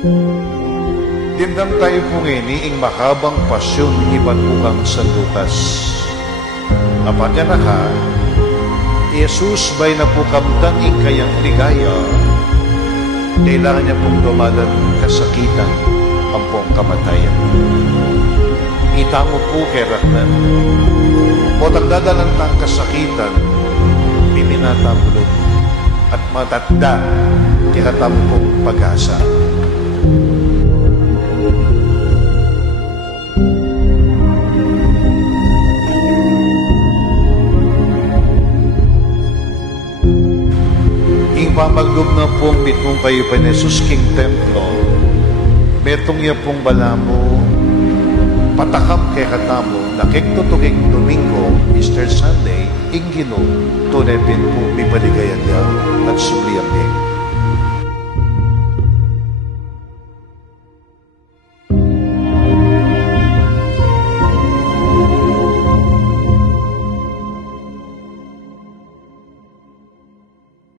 Dimdam tayo pong iniing makabang pasyon iba't bukang sandutas. Apat yan ka, Jesus ba'y napukamtan ing kayang ligaya, kailangan niya pong dumalan kasakitan ang pong kamatayan. Ita mo po kay Ratnan, o tagdadalan ng kasakitan, piminatamulog at matatda kinatampong pag-asa. Pamagdob na pong mitong kayo pa ni Jesus King Templo, metong iya pong balamo, patakam kay katamo, nakiktutuking Domingo, Easter Sunday, inggino, tunay pin po may paligayan niya at suliang